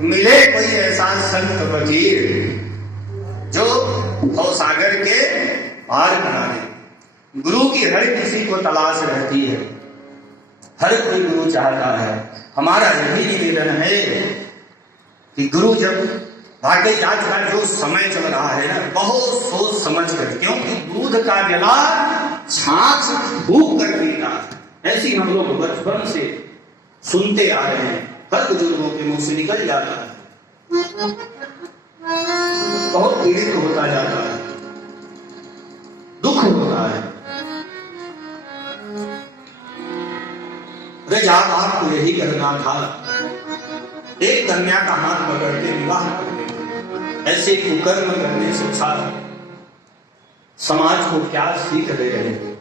मिले कोई ऐसा संत फकीर जो भवसागर के पार करा दे। गुरु की हर किसी को तलाश रहती है, हर कोई गुरु चाहता है। हमारा यही निवेदन है कि गुरु जब भाग्य आज का जो समय चल रहा है ना, बहुत सोच समझ कर, क्योंकि दूध का जला छाछ भूख कर पीता, ऐसी हम लोग बचपन से सुनते आ रहे हैं, हर बुजुर्गों के मुंह से निकल जाता है, बहुत पीड़ित होता जाता है, दुख होता है। जब आपको यही करना था, एक कन्या का हाथ पकड़ के विवाह कर देते, ऐसे कुकर्म करने से अच्छा समाज को क्या सीख दे रहे हैं।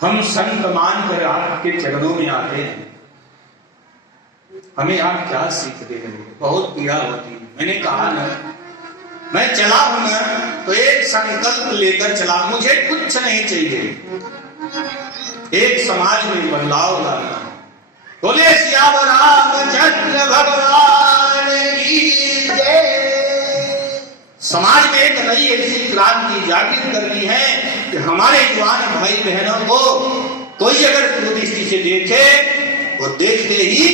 हम संत मानकर आपके चरणों में आते हैं, हमें आप क्या सीख दे रहे हैं। बहुत पीड़ा होती है। मैंने कहा ना, मैं चला हूं ना तो एक संकल्प लेकर चला, मुझे कुछ नहीं चाहिए, एक समाज में बदलाव लाना। बोले सियावर रामचंद्र भगवान की जय। समाज में एक नई ऐसी क्रांति जागृत करनी है कि हमारे जवान भाई बहनों को कोई अगर कुदृष्टि से देखे, वो देखते ही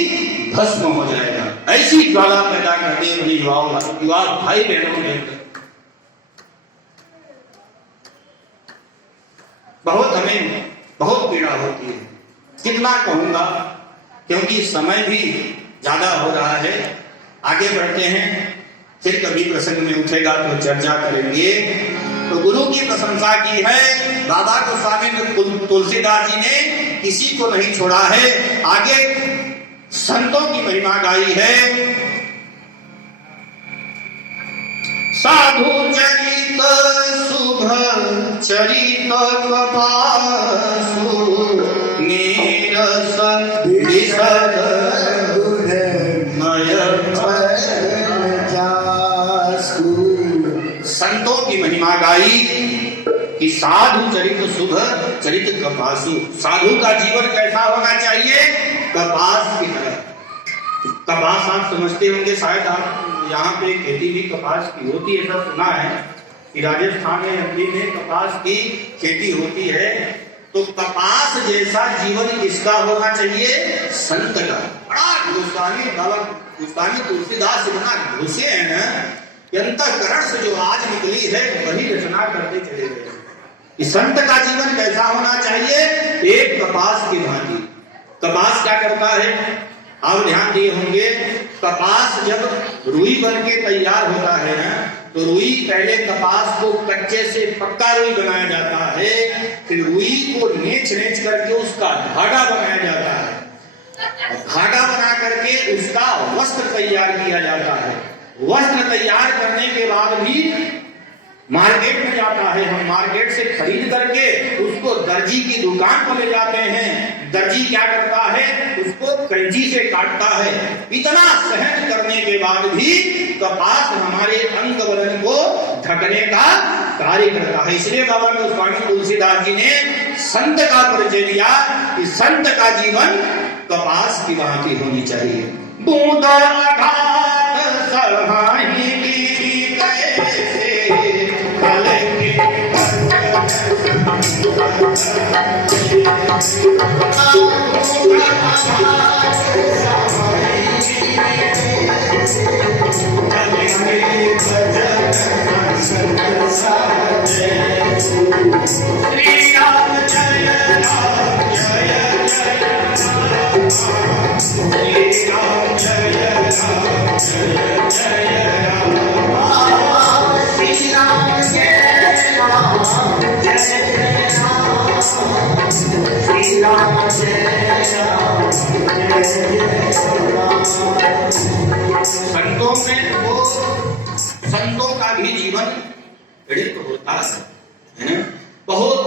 भस्म हो जाएगा। ऐसी ज्वाला पैदा करने वाली युवा भाई बहनों में हमें बहुत पीड़ा होती है। कितना कहूंगा, क्योंकि समय भी ज्यादा हो रहा है। आगे बढ़ते हैं, फिर कभी प्रसंग में उठेगा तो चर्चा करेंगे। तो गुरु की प्रशंसा की है बाबा गोस्वामी तुलसीदास जी ने, किसी को नहीं छोड़ा है। आगे संतों की महिमा गाई है। साधु चरित शुभ चरित कपासु नीरस विशद संतों की महिमा गाई कि साधु चरित शुभ चरित कपासु। साधु का जीवन कैसा होना चाहिए? कपास की तरह। कपास आप समझते होंगे, शायद आप यहाँ पे खेती भी कपास की होती है, ऐसा सुना है कि राजस्थान में एमपी में कपास की खेती होती है। तो कपास जैसा जीवन किसका होना चाहिए? संत का। बड़ा गोस्वामी तुलसीदास इतना घुसे हैं ना, अंतःकरण से जो आज निकली है वही रचना करते चले गए। संत का जीवन कैसा होना चाहिए? एक कपास की भांति। कपास क्या करता है? आप ध्यान दिए होंगे, कपास जब रुई बन के तैयार होता है ना, तो रुई पहले कपास को कच्चे से पक्का रुई बनाया जाता है, फिर रुई को नेच करके उसका धागा बनाया जाता है। धागा बना करके उसका वस्त्र तैयार किया जाता है। वस्त्र तैयार करने के बाद भी मार्केट में जाता है। हम मार्केट से खरीद करके उसको दर्जी की दुकान पर ले जाते हैं। दर्जी क्या करता है? उसको कैंची से काटता है। इतना सहन करने के बाद भी कपास हमारे अंग बदन को ढकने का कार्य करता है। इसलिए बाबा गोस्वामी तुलसीदास जी ने संत का परिचय दिया कि संत का जीवन कपास की भांति होनी चाहिए। बूंदा घाट सरहाई की कैसे Please संतों में वो संतों का भी जीवन पीड़ित होता है ना। बहुत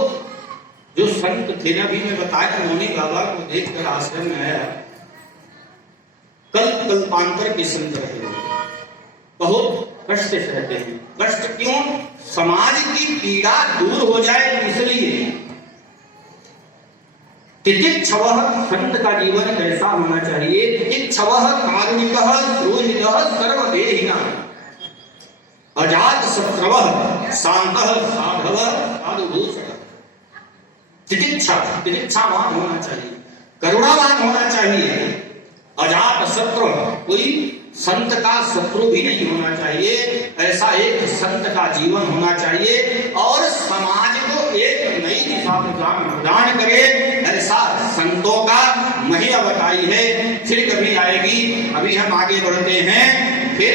जो संत थे ना, अभी मैं बताया मौनी बाबा को देखकर आश्रम में आया, कल्प कल्पांतर के संत रहे, बहुत कष्ट से रहते हैं। कष्ट क्यों? समाज की पीड़ा दूर हो जाए इसलिए। तितिक्षवः संत का जीवन कैसा होना चाहिए? तितिक्षवः कारुणिकः सुहृदः सर्वदेहिनः अजात शत्रवः शान्तः साधवः साधुभूषणः। तितिक्षावान होना चाहिए, करुणावान होना चाहिए, अजात शत्रु, कोई संत का शत्रु भी नहीं होना चाहिए, ऐसा एक संत का जीवन होना चाहिए और समाज को एक नई दिशा प्रदान करे, ऐसा संतों का महिमा बताई है। फिर कभी आएगी, अभी हम आगे बढ़ते हैं। फिर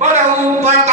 परोपकार